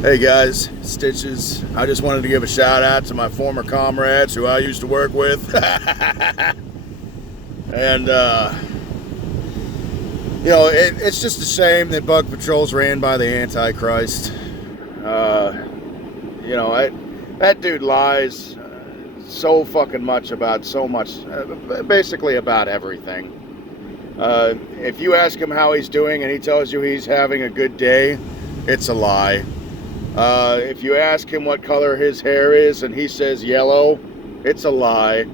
Hey guys, Stitches. I just wanted to give a shout out to my former comrades who I used to work with. And, it's just a shame that Bug Patrol's ran by the Antichrist. That dude lies so fucking much about basically about everything. If you ask him how he's doing and he tells you he's having a good day, it's a lie. If you ask him what color his hair is and he says yellow, it's a lie.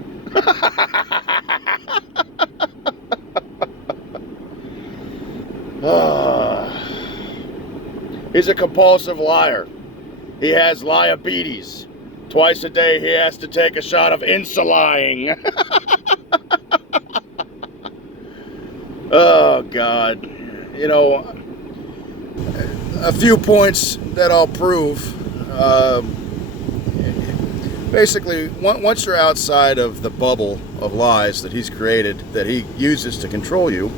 He's a compulsive liar. He has liabetes. Twice a day he has to take a shot of insuline. Oh, God. You know, a few points that I'll prove. Basically, once you're outside of the bubble of lies that he's created, that he uses to control you,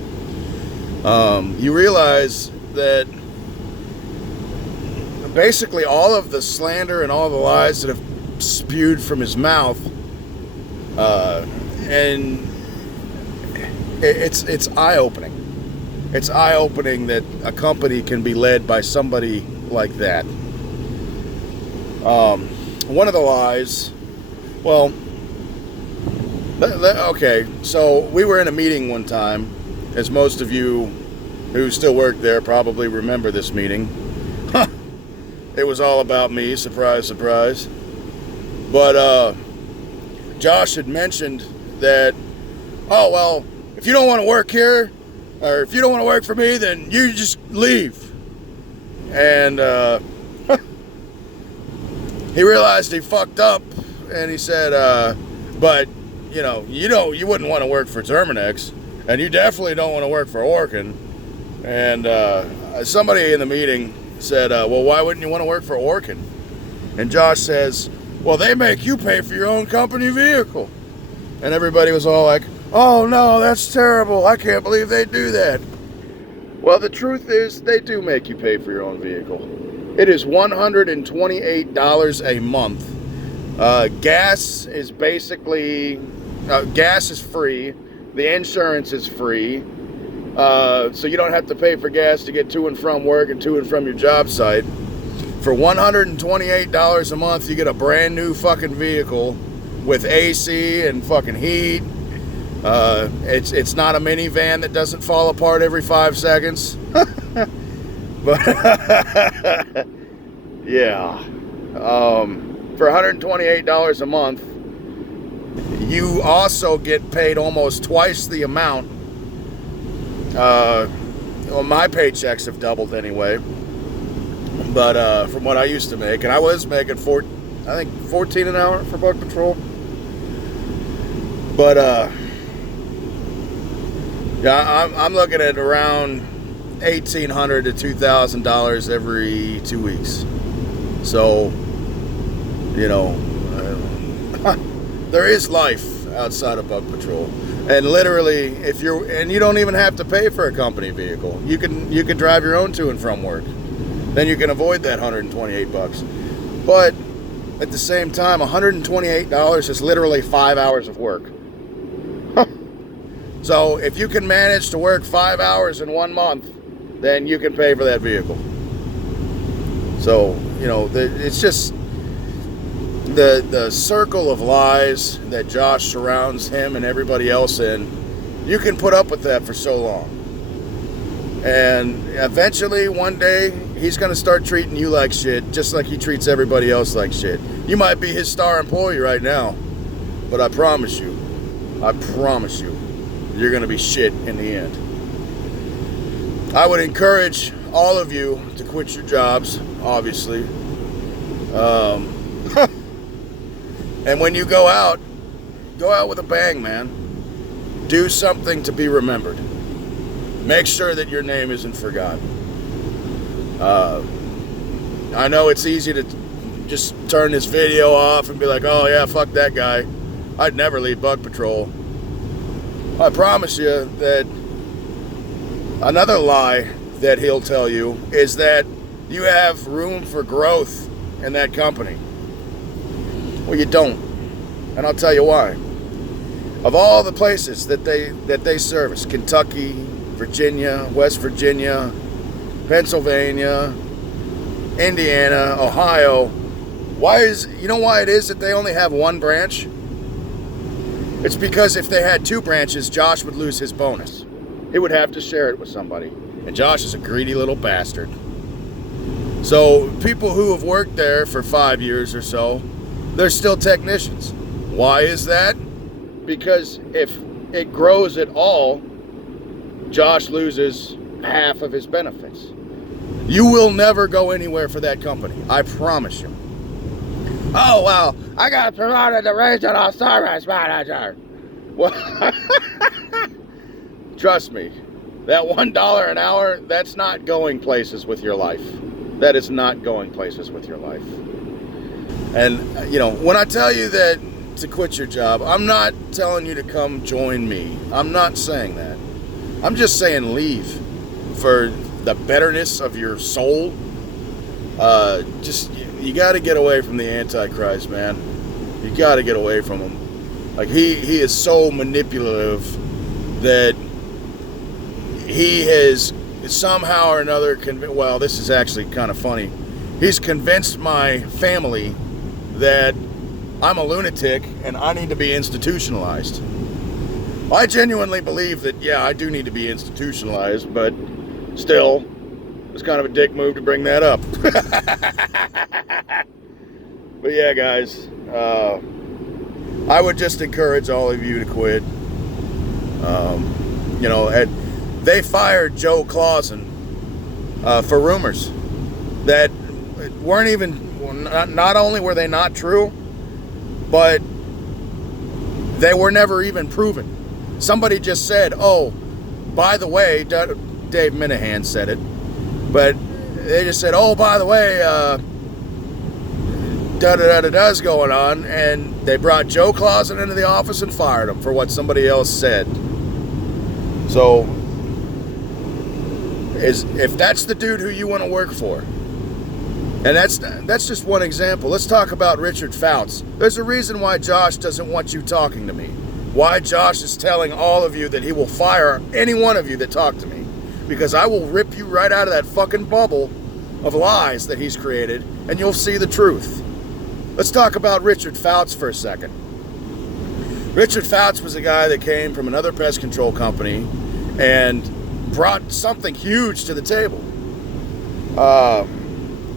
you realize that basically all of the slander and all the lies that have spewed from his mouth, and it's eye-opening. It's eye-opening that a company can be led by somebody like that. One of the lies, well, okay, so we were in a meeting one time, as most of you who still work there probably remember this meeting. It was all about me, surprise, surprise. But Josh had mentioned that, oh, well, if you don't want to work here, or if you don't want to work for me, then you just leave. And he realized he fucked up, and he said, but you wouldn't want to work for Terminex, and you definitely don't want to work for Orkin. And somebody in the meeting said, well, why wouldn't you want to work for Orkin? And Josh says, well, they make you pay for your own company vehicle. And everybody was all like, oh no, that's terrible. I can't believe they do that. Well, the truth is they do make you pay for your own vehicle. It is $128 a month. Gas is basically, gas is free. The insurance is free. So you don't have to pay for gas to get to and from work and to and from your job site. For $128 a month, you get a brand new fucking vehicle with AC and fucking heat. It's not a minivan that doesn't fall apart every 5 seconds. But yeah, for $128 a month, you also get paid almost twice the amount. Well, my paychecks have doubled anyway. But from what I used to make, and I was making I think $14 an hour for Bug Patrol. But yeah, I'm looking at around $1,800 to $2,000 every 2 weeks. So, there is life outside of Bug Patrol. And literally, you don't even have to pay for a company vehicle. You can drive your own to and from work. Then you can avoid that $128. But at the same time, $128 is literally 5 hours of work. So if you can manage to work 5 hours in 1 month, then you can pay for that vehicle. So, it's just the circle of lies that Josh surrounds him and everybody else in. You can put up with that for so long. And eventually, one day, he's going to start treating you like shit, just like he treats everybody else like shit. You might be his star employee right now, but I promise you, you're going to be shit in the end. I would encourage all of you to quit your jobs, obviously. And when you go out with a bang, man. Do something to be remembered. Make sure that your name isn't forgotten. I know it's easy to just turn this video off and be like, oh yeah, fuck that guy. I'd never lead Bug Patrol. I promise you that another lie that he'll tell you is that you have room for growth in that company. Well, you don't. And I'll tell you why. Of all the places that they service, Kentucky, Virginia, West Virginia, Pennsylvania, Indiana, Ohio, you know why it is that they only have one branch? It's because if they had two branches, Josh would lose his bonus. He would have to share it with somebody. And Josh is a greedy little bastard. So people who have worked there for 5 years or so, they're still technicians. Why is that? Because if it grows at all, Josh loses half of his benefits. You will never go anywhere for that company. I promise you. Oh, well, I got promoted to regional service manager. Well, trust me, that $1 an hour, that's not going places with your life. That is not going places with your life. And, you know, when I tell you that to quit your job, I'm not telling you to come join me. I'm not saying that. I'm just saying leave for the betterness of your soul. You got to get away from the Antichrist, man. You got to get away from him. Like, he is so manipulative that he has somehow or another well, this is actually kind of funny. He's convinced my family that I'm a lunatic and I need to be institutionalized. I genuinely believe that, yeah, I do need to be institutionalized, but still, it's kind of a dick move to bring that up. But yeah, guys, I would just encourage all of you to quit. You know, they fired Joe Clausen for rumors that weren't even, not only were they not true, but they were never even proven. Somebody just said, oh, by the way, Dave Minahan said it, but they just said, oh, by the way, da-da-da-da-da's going on, and they brought Joe Clausen into the office and fired him for what somebody else said. So, if that's the dude who you want to work for, and that's just one example. Let's talk about Richard Fouts. There's a reason why Josh doesn't want you talking to me. Why Josh is telling all of you that he will fire any one of you that talk to me. Because I will rip you right out of that fucking bubble of lies that he's created, and you'll see the truth. Let's talk about Richard Fouts for a second. Richard Fouts was a guy that came from another pest control company and brought something huge to the table.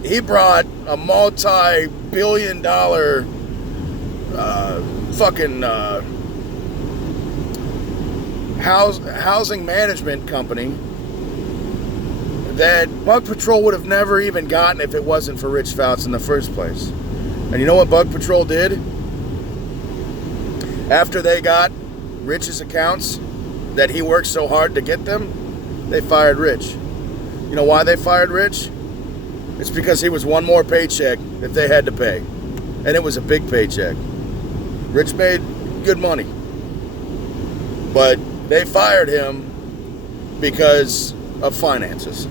He brought a multi-billion-dollar housing management company that Bug Patrol would have never even gotten if it wasn't for Rich Fouts in the first place. And you know what Bug Patrol did? After they got Rich's accounts that he worked so hard to get them, they fired Rich. You know why they fired Rich? It's because he was one more paycheck that they had to pay. And it was a big paycheck. Rich made good money. But they fired him because of finances.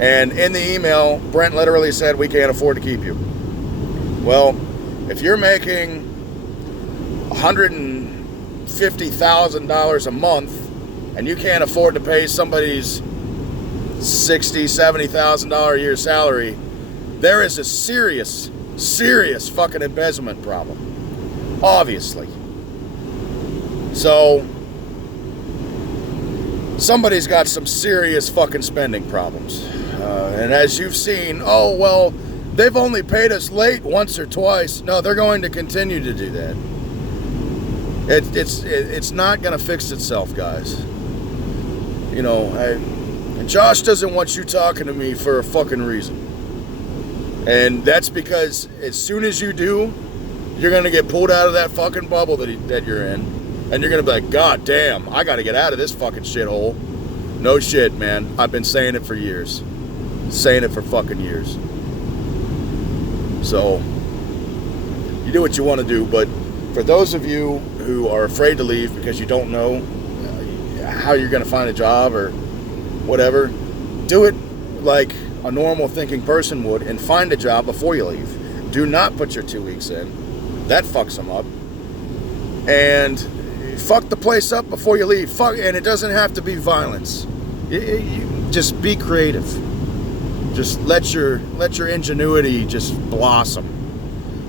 And in the email, Brent literally said, we can't afford to keep you. Well, if you're making $150,000 a month and you can't afford to pay somebody's $60,000, $70,000 a year salary, there is a serious fucking embezzlement problem. Obviously. So, somebody's got some serious fucking spending problems. And as you've seen, oh, well, they've only paid us late once or twice. No, they're going to continue to do that. It's not going to fix itself, guys. You know, Josh doesn't want you talking to me for a fucking reason. And that's because as soon as you do, you're going to get pulled out of that fucking bubble that you're in. And you're going to be like, God damn, I got to get out of this fucking shithole. No shit, man. I've been saying it for years. Saying it for fucking years. So, you do what you want to do, but for those of you who are afraid to leave because you don't know how you're going to find a job or whatever, do it like a normal thinking person would and find a job before you leave. Do not put your 2 weeks in. That fucks them up. And fuck the place up before you leave. And it doesn't have to be violence. You just be creative. Just let your ingenuity just blossom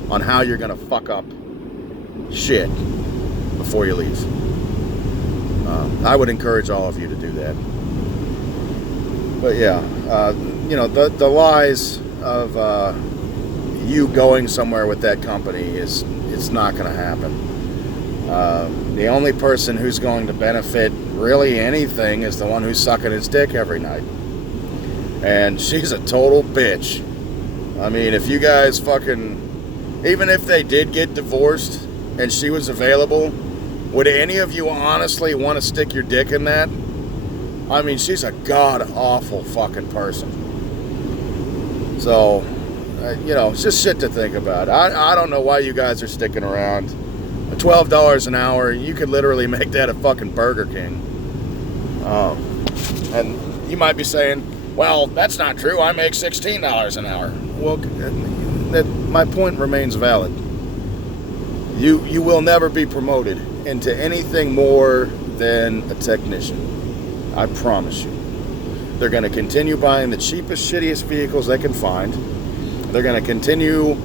on how you're gonna fuck up shit before you leave. I would encourage all of you to do that. But yeah, the lies of you going somewhere with that company it's not going to happen. The only person who's going to benefit really anything is the one who's sucking his dick every night. And she's a total bitch. I mean, if you guys even if they did get divorced and she was available, would any of you honestly want to stick your dick in that? I mean, she's a god-awful fucking person. So, it's just shit to think about. I don't know why you guys are sticking around. $12 an hour, you could literally make that a fucking Burger King. And you might be saying, well, that's not true. I make $16 an hour. Well, my point remains valid. You will never be promoted into anything more than a technician. I promise you. They're going to continue buying the cheapest, shittiest vehicles they can find. They're going to continue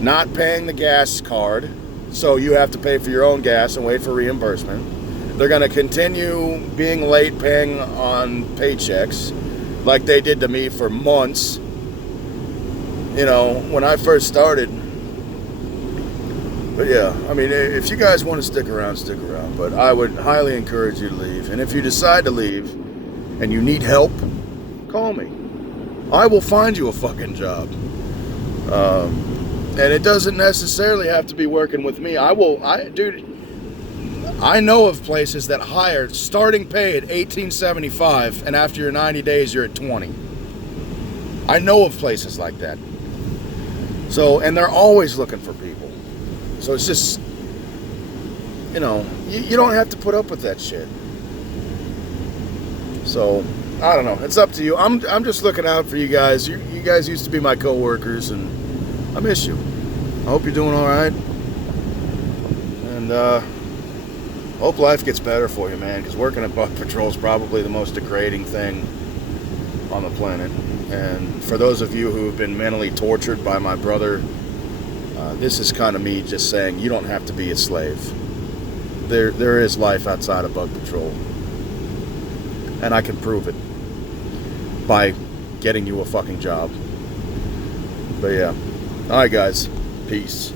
not paying the gas card, so you have to pay for your own gas and wait for reimbursement. They're going to continue being late paying on paychecks like they did to me for months. When I first started. But yeah, I mean, if you guys want to stick around, stick around. But I would highly encourage you to leave. And if you decide to leave and you need help, call me. I will find you a fucking job. And it doesn't necessarily have to be working with me. Dude, I know of places that hire starting pay at $18.75, and after your 90 days, you're at $20. I know of places like that. So, and they're always looking for people. So it's just, you don't have to put up with that shit. So, I don't know. It's up to you. I'm just looking out for you guys. You guys used to be my co-workers, and I miss you. I hope you're doing all right. And hope life gets better for you, man, because working at Buck Patrol is probably the most degrading thing on the planet. And for those of you who have been mentally tortured by my brother, this is kind of me just saying you don't have to be a slave. There is life outside of Bug Patrol. And I can prove it by getting you a fucking job. But yeah. Alright guys. Peace.